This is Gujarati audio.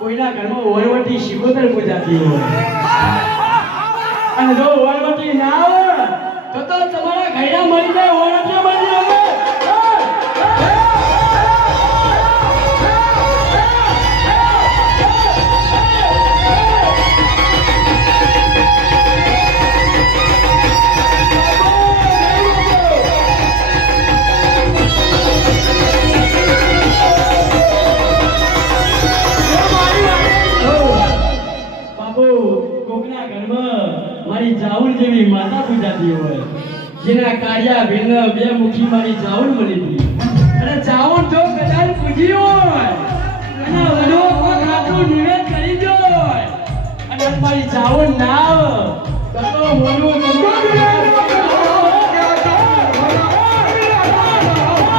કોઈના ઘરમાં ઓરવટી શિકોતર પૂજાતી હોય અને જો ઓરવટી ના હોય તો તમારા ઘૈડા મળી જાય ઓરવટી મળી જાય મારી જાઉલ જેવી માતા પૂજાતી હોય જેના કાળિયા ભીન બે મુખી મારી જાઉલ મળી હતી અને જાઉલ જો કદાચ પૂજી હોય અને વડો કોક આટલું નિવેદ કરી દો અને મારી જાઉલ ના આવે તો મોડું